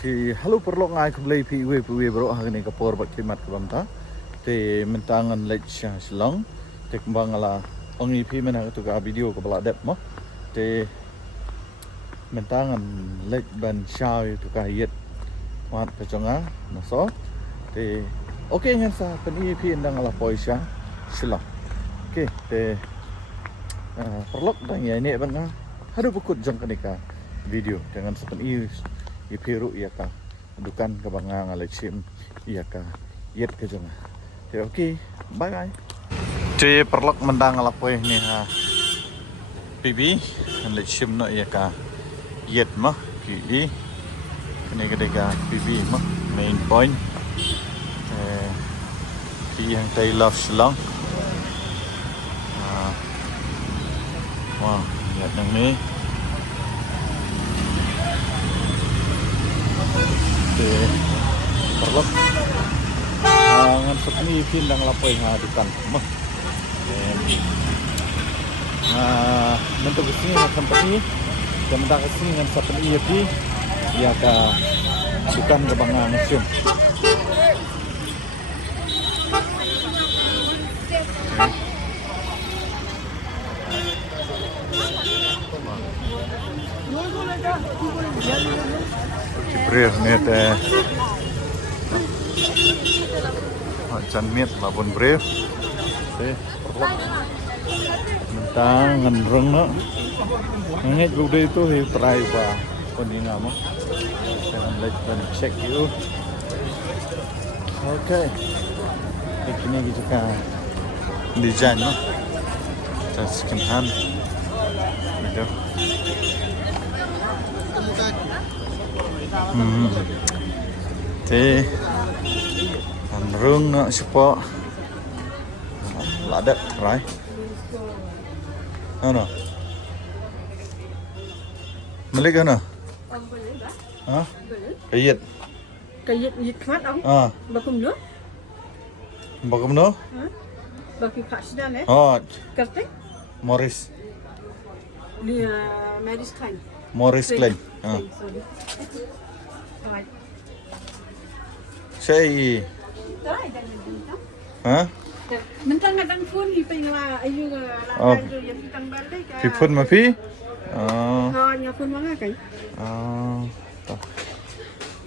thì hello perlo ngai kumlei pi we bro hagni kapor bak kimat kabamta te mentangan lech silong te kembangala ongi pi mena tu ka video ko bala dep mo te mentangan lech ban shao tu ka yet wat ka chonga na so te okay ngan sa pani pi ndang ala poisha silong okay te perlo dang ya ini bang hadu bukut jang kanika video dengan sepen ipiru iya ka dukan ka banga ngalechim iya ka yet ka jonga te okay bye bye te perlok mendang alapoy ni ha pibi ngalechim no iya ka yet mah pibi kene gede ka pibi mah main point yang tai love silong wow lihat yang ni perlok ngan sepni pindang lapoy nga dukan mah mentok kesini ngan sepni dan mentak kesini ngan sepni api ya ka dukan ke banga museum Brave net macam miet labon brave perlok mentang ngendreng no nget bude itu hi try ba konina mo jangan let dan check you okay ini gitu kan design no second hand gitu te rung nak siapa ladat right ano malik ano hả kayit yit khmat ông bakum no bagam no baki khasidan karte Morris ni Maris Klein Morris Klein Say hả mentang ngadang phun hi pengla ayu la ayu yang tang balik pi phun ma pi nya phun manga kai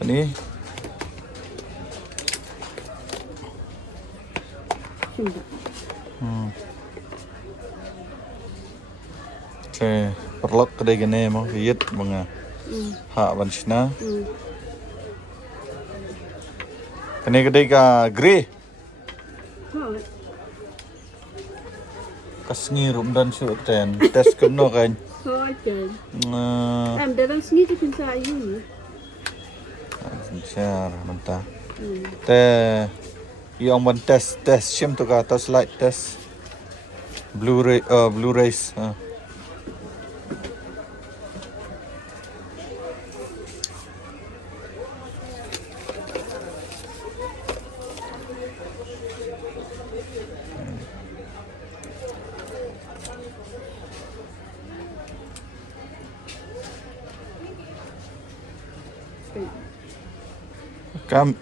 ini perlok kedai gene mo hiyet mga ha banchna kene kedai ka grey kasngi rum dan su ten tes kemno kan em dalam sini tu pinsa ayu share manta te yang ban tes shim tu ka tes light tes blu-rays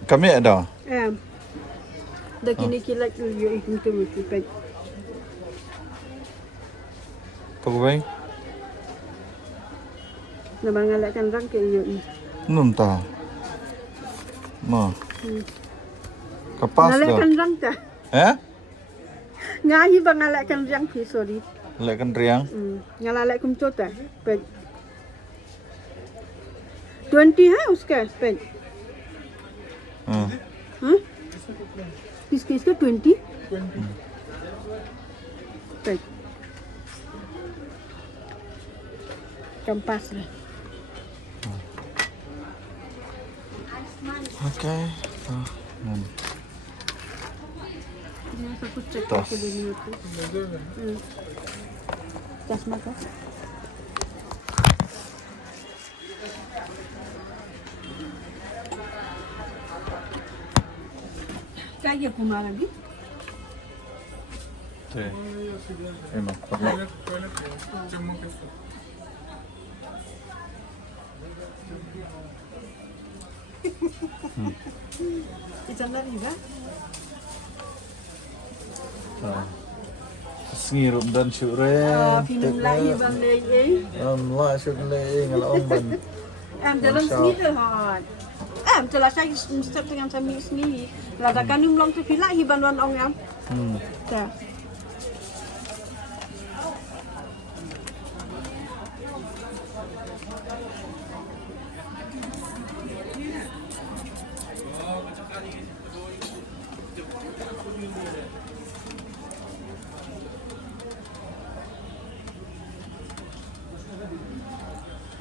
kami ada dah kini kilat tu you ikut tu mesti pagawai na bangalakkan rang ke you nun ta ma kapas ngalakkan rang ta ngahi bangalakkan rang pi sorry lekan riang ngalalak kum chota pe 20 है उसका पेन हाँ इसका 20 pen kampas lah okay tas tas mata kaya pumara lagi emang perlu Ikan lagi kan? Ngirup dan syure. Pinum lagi bang lagi. Lah syure le ngalang ban. Em dalam sini tu hot. Em tu lah saya mesti dengan saya sendiri. Lada kanum long tu pilak hiban wan ong em. Dah.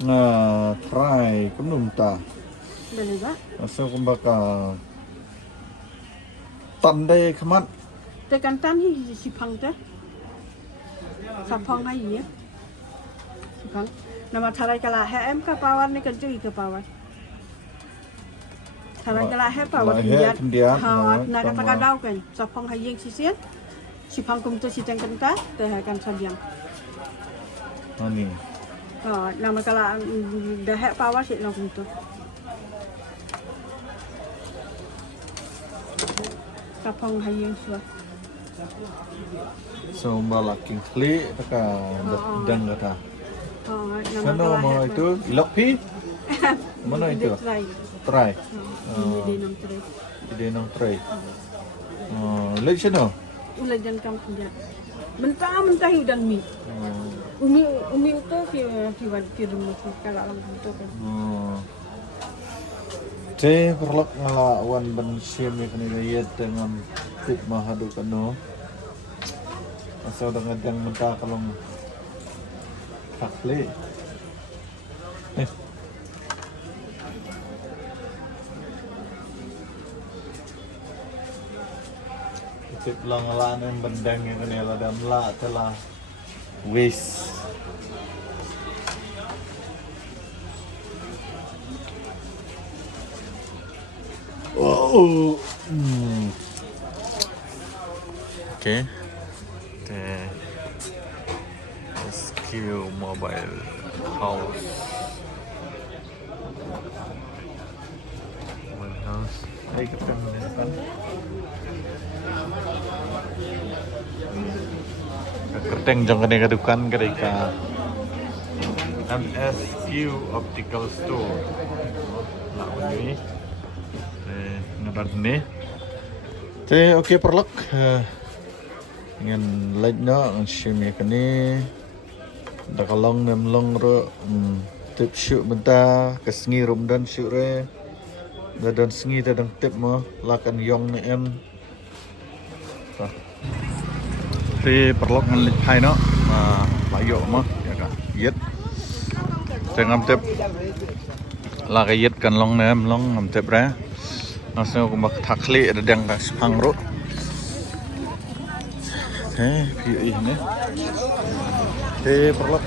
Nah, try kenum ta. Boleh tak? Asal kumbaka tandai khamat. Tekan tan hi sipang tu. Sapang hai ya. Sipang. Nama tharai kala hem ka pawan ni kan cui ke pawan. Tharai kala hem pawan dia. Ha, nak kata kadau kan. Sapang hai yang sisian. Sipang kum tu sitang kenta teh akan sadiang. Ani. Nama kala dah hek pawan sik long kum tu. Sapang hai yang suah. So malaking kli taka dang kata. Nama Sana kala mau hek. itu ilokpi? Mana itu? Try. Try. Ini dia nam try. Ide nang try. Lek sana. Ulah jangan kamu kerja. Mentah udan mi. Umi itu fi rumah kalau orang itu kan. Te perlok ngelawan ban sim ni kena dengan tip mahadu kano. Asal dengan yang mentah kalau takle. Tip lang alaan yang bendang yang kena ada melak telah wis. Oh. Okay. The SQ Mobile House. Mobile House. Hai kita depan. Keteng jong kene kedukan ketika MSQ Optical Store. Lah ini. Ngadat ni. Te okey perlok. Dengan light na ang shimi kani. Dakalong nemlong ro tip shoot benta kesngi rum dan shoot re. Dan sengi tadang tip mo lakan yong ni em. Te perlok ngan lit hai no. Layo mo ya ka. Yet. Te ngam tip. La ka yet kan long nem long ngam tip ra. Nasa ko makthakli ada dang ta hangro. Pi ini. Perlok.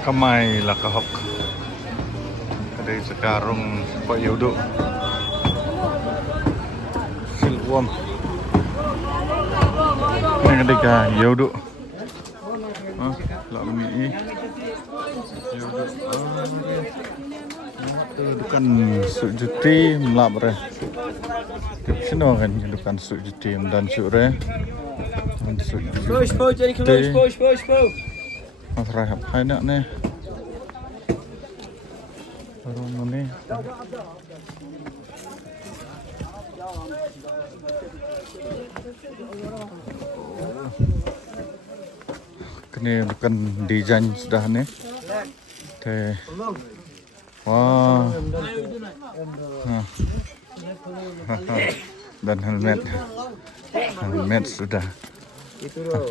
Kamay la kahok. Kadai sekarung Pak Yudo. Silwam. Ini ketika Yudo. Lalu ni. Dukan suk juti melap re. Sino kan dukan suk juti dan suk re. Push jadi push. Masrah hai nak ne. Baru ni. Kini dukan desain sudah ni. Te. Wah. Dan helmet sudah. Itu loh.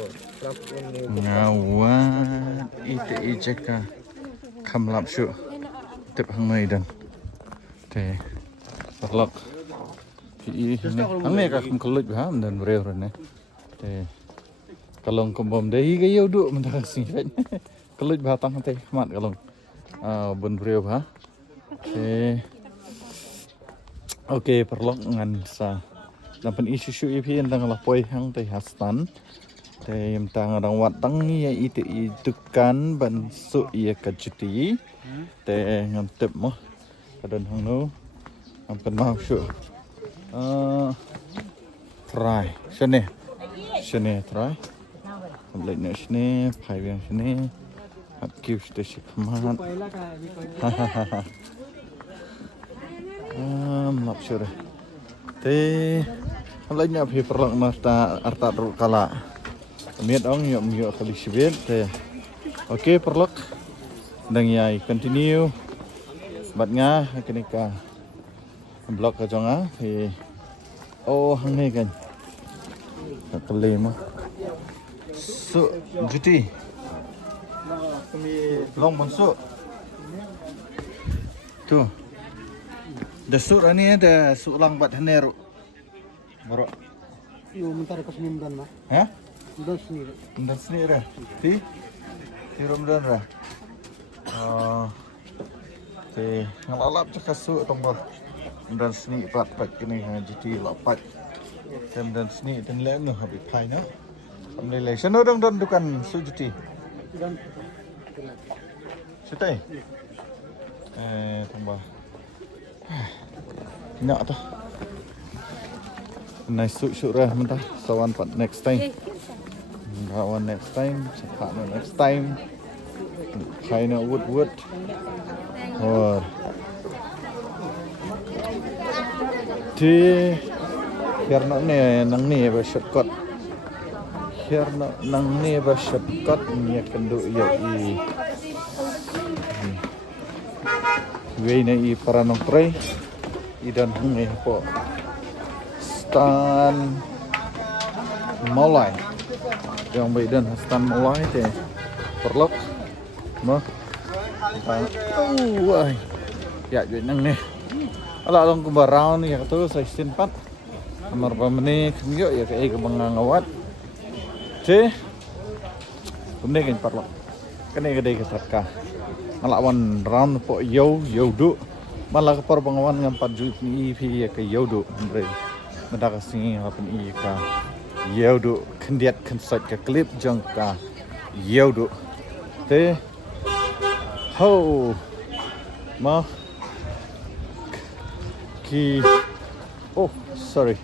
Ngawat itu ijeka kamlap syuk tip hangmai dan te perlok ini hangmai ka kelut baham dan breur ne te kalong kombom dei ga yoduk mentah sing kelut batang te mat kalong bun breur ha te oke perlok ngan sa dapat isu isu ipi tang lapoi hang te hastan Te yam tang rang wat tang ya itu kan ban su ya ka cuti. Te ngam tep mo. Kadan hang no. Ngam pen mau su. Try. Shane try. Ngam lek ne shane phai biang shane. Hap kiu ste shi khaman. Lap sure. Te ngam lek ne phi perlak nasta arta ru kala. Miat ong yuk kali sibit te. Oke perlak. Dang yai continue. Bat nga kenika blok ka jonga thì hang ne kan. Kali mo. Su juti. Long monsu. Tu. Da su ani ada su lang bat haneru. Baro. Yo mentar ke Senindan mah. Hah? Udah sendiri. Ndan sini ra. Ti Ramadan ra. Te ngalalap ca kasu tong ba. Ndan sini pat kini ha jiti lapat. Tem dan sini dan le no habi pai no. Amne le sano dong dukan su jiti. Dan Sitai. Tong ba. Nak tu. Nice su ra mentah sawan pat next time. Kawan next time, partner next time. China wood. Oh. Di karena nang ni ba shortcut. Karena nang ni ba shortcut ni kendo ya i. Wei na i para nong tray. Idan hang po. Stan Malay. Yang baik dan stan mulai te perlok mah wah ya jadi nang nih ala long ke barau nih ya tu saya simpat nomor pemene kemio ya kayak kebangangawat te kemudian kan perlok kene gede kesatka ngelawan round po yo du malah ke perbangawan ngam 4 juta ni ya ke yo du andre medakasing hapen i ka Yaudu kendiat kensat ke klip jangka Yaudu te ho ma ki sorry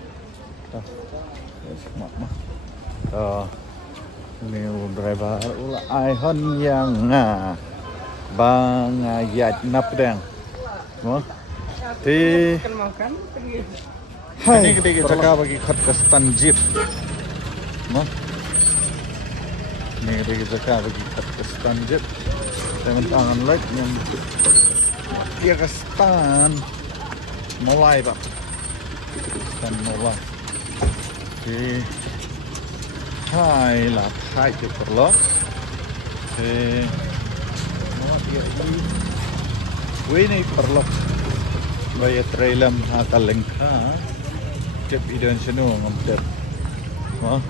new driver ula hon yang bang ayat napdang mo te hai ini kita bagi kat kestan jeep no ini kita bagi kat kestan jeep dengan tangan light yang dia kestan mulai pak kestan mulai oke hai lah hai ke perlo oke ini perlo bayar trailer hakal lengka Tep idan seno ngam tep. Wah.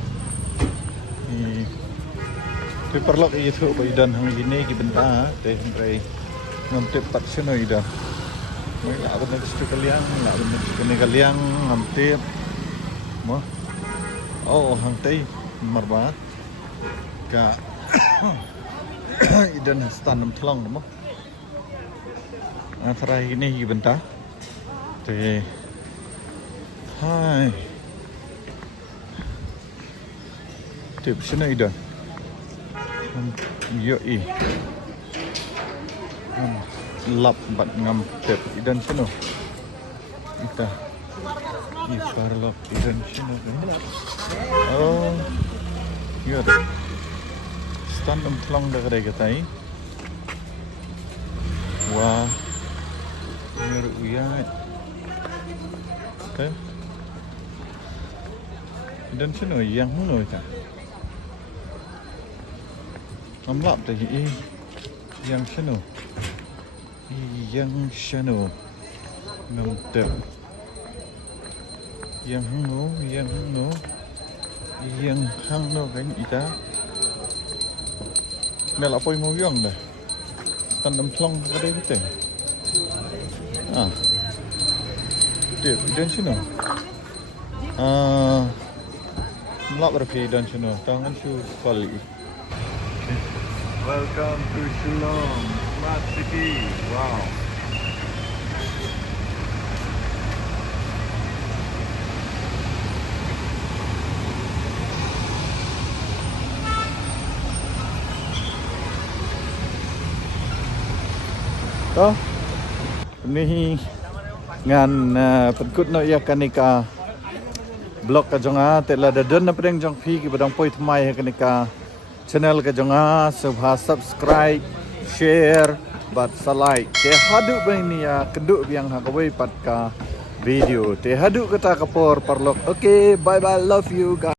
Te perlok itu idan hang ini ki benta te hangrai ngam tep pat seno idan. Mai la ben stu kaliang, la ben kene kaliang ngam tep. Wah. Hang tei marba. Ka idan stanam thlong mo. Antara ini ki benta. Te hai tip sini idan yo lap bat ngam tip idan sini kita parlok idan sini yo stand thlong da kare katai wah mir uya okay dan sino yang huno ta amlap ta yang sino ngam tep yang huno kan ita mela poi mo yong dah tandem thlong kade bete tep dan sino Melak berpi dan Shino. Tangan shoe sekali. Welcome to Shillong, Smart City. Wow. Đó. Ni ngan penkut no ya kanika blog ka jonga tela da don na preng jong phi ki badang poi thmai he kanika channel ka jonga subha subscribe share bat salai te hadu bani ya keduk biang ha kawai pat ka video te hadu kata kapor parlok. Okay, bye bye, love you guys.